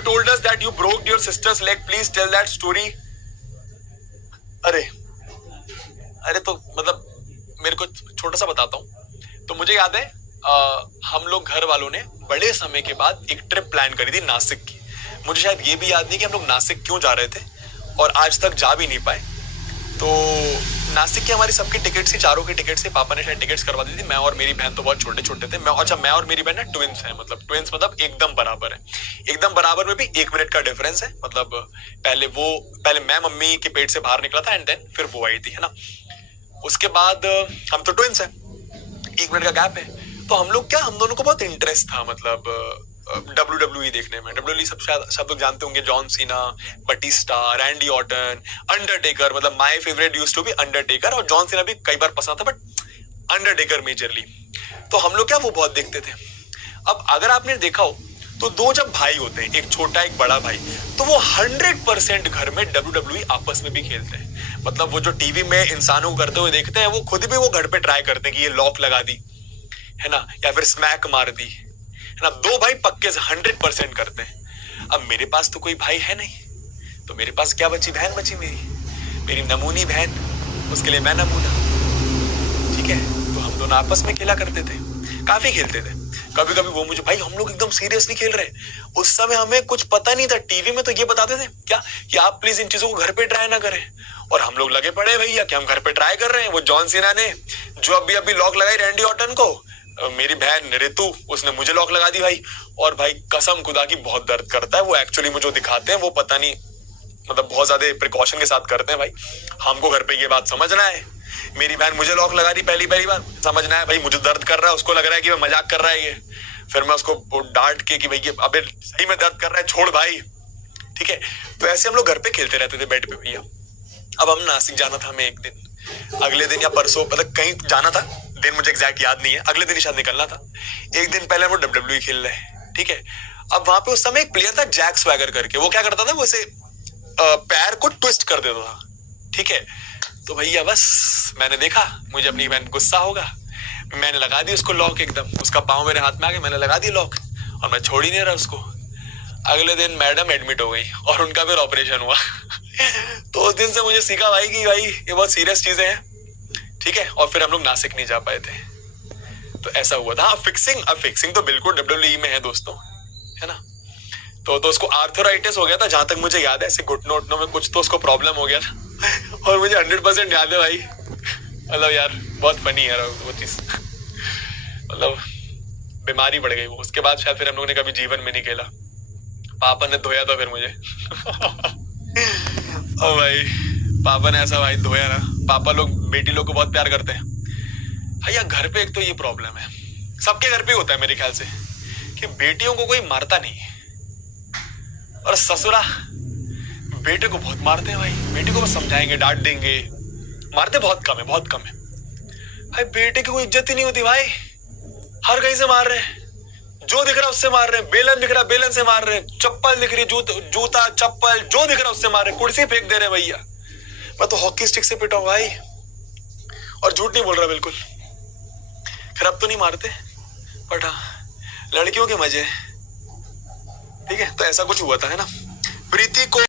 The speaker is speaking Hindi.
you told us that you broke your sister's leg. Please tell that story. अरे तो मतलब मेरे को छोटा सा बताता हूँ। तो मुझे याद है हम लोग घर वालों ने बड़े समय के बाद एक ट्रिप प्लान करी थी नासिक की। मुझे शायद ये भी याद नहीं कि हम लोग नासिक क्यों जा रहे थे और आज तक जा भी नहीं पाए। तो नासिक की हमारी सबकी टिकट्स थी, चारों की टिकट्स थी। पापा ने शायद टिकट्स करवा दी थी। मैं और मेरी बहन तो बहुत छोटे छोटे थे। मैं और मेरी बहन ना ट्विंस है, मतलब ट्विंस मतलब एकदम बराबर है। एकदम बराबर में भी 1 मिनट का डिफरेंस है। मतलब पहले मैं मम्मी के पेट से बाहर निकला था एंड देन फिर वो आई थी, है ना। उसके बाद हम तो ट्विंस हैं, 1 मिनट का गैप है। तो हम दोनों को बहुत इंटरेस्ट था, मतलब WWE देखने में। WWE सब लोग जानते होंगे, John Cena, Batista, Randy Orton, Undertaker. मतलब my favourite used to be Undertaker, और जॉन सीना भी कई बार पसंद था बट अंडरटेकर मेजरली। तो हम लोग वो बहुत देखते थे। अब अगर आपने देखा हो तो 2 जब भाई होते हैं, एक छोटा एक बड़ा भाई, तो वो 100% घर में WWE आपस में भी खेलते हैं। मतलब वो जो टीवी में इंसानों को करते हुए देखते हैं, वो खुद भी वो घर पे ट्राई करते हैं कि ये लॉक लगा दी, है ना, या फिर स्मैक मार दी, है ना। 2 भाई पक्के से 100% करते हैं। अब मेरे पास तो कोई भाई है नहीं, तो मेरे पास क्या बची? बहन बची मेरी नमूनी बहन। उसके लिए मैं नमूना, ठीक है। तो हम दोनों आपस में खेला करते थे, काफी खेलते थे। कभी कभी वो मुझे, भाई हम लोग एकदम सीरियसली खेल रहे हैं। उस समय हमें कुछ पता नहीं था। टीवी में तो ये बताते थे क्या कि आप प्लीज इन चीजों को घर पे ट्राई ना करें, और हम लोग लगे पड़े भैया कि हम घर पे ट्राई कर रहे हैं। वो जॉन सीना ने जो अभी लॉक लगाई रैंडी ऑर्टन को, मेरी बहन रितु उसने मुझे लॉक लगा दी भाई। और भाई कसम खुदा की बहुत दर्द करता है। वो एक्चुअली मुझे दिखाते हैं, वो पता नहीं मतलब बहुत ज्यादा प्रिकॉशन के साथ करते हैं भाई। हमको घर पे ये बात समझना है, मेरी बहन मुझे लॉक लगा दी पहली बार, समझना है भाई मुझे दर्द कर रहा है, उसको लग रहा है कि मैं मजाक कर रहा है ये। फिर मैं उसको डांट के कि भाई ये अबे सही में दर्द कर रहा है, छोड़ भाई, ठीक है। तो ऐसे हम लोग घर पे खेलते रहते थे बेड पे भैया। अब हम नासिक जाना था हमें एक दिन, अगले दिन या परसों, मतलब कहीं जाना था, दिन मुझे एग्जैक्ट याद नहीं है, अगले दिन ही शायद निकलना था। एक दिन पहले वो WWE खेल रहे हैं, ठीक है। अब वहां पे उस समय एक प्लेयर था जैक स्वैगर करके, वो क्या करता था, वो ऐसे पैर को ट्विस्ट कर देता था, ठीक है। तो भैया बस मैंने देखा मुझे अपनी बहन गुस्सा होगा, मैंने लगा दी उसको लॉक एकदम। उसका पाँव मेरे हाथ में आ गया, मैंने लगा दी लॉक, और मैं छोड़ ही नहीं रहा उसको। अगले दिन मैडम एडमिट हो गई और उनका फिर ऑपरेशन हुआ। तो उस दिन से मुझे सीखा भाई कि भाई ये बहुत सीरियस चीजें हैं, ठीक है। और फिर हम लोग नासिक नहीं जा पाए थे, तो ऐसा हुआ था। हाँ, फिक्सिंग तो बिल्कुल WWE में है दोस्तों, है ना। तो उसको आर्थराइटिस हो गया था, जहां तक मुझे याद है। ऐसे घुटनों उटनों में कुछ तो उसको प्रॉब्लम हो गया था। और मुझे 100% याद है भाई, मतलब यार बहुत फनी है वो चीज। मतलब बीमारी बढ़ गई वो। उसके बाद शायद फिर हम लोगों ने कभी जीवन में नहीं खेला। पापा ने धोया था फिर मुझे। ओ भाई, पापा ने ऐसा भाई धोया ना। पापा लोग बेटी लोग को बहुत प्यार करते हैं भैया। घर पे एक तो ये प्रॉब्लम है, सबके घर पे होता है मेरे ख्याल से, कि बेटियों को कोई मारता नहीं है, और ससुरा बेटे को बहुत मारते हैं भाई। बेटे को बस समझाएंगे, डांट देंगे, मारते बहुत कम है भाई। बेटे की कोई इज्जत ही नहीं होती भाई। हर कहीं से मार रहे हैं, जो दिख रहा है उससे मार रहे हैं। बेलन दिख रहा है, बेलन से मार रहे हैं। चप्पल दिख रही है, जूता चप्पल जो दिख रहा है उससे मार रहे हैं। कुर्सी फेंक दे रहे हैं भैया। मैं तो हॉकी स्टिक से पिटा हूं भाई, और झूठ नहीं बोल रहा बिल्कुल। फिर अब तो नहीं मारते, बट हाँ लड़कियों के मजे, ठीक है। तो ऐसा कुछ हुआ था, है ना। प्रीति को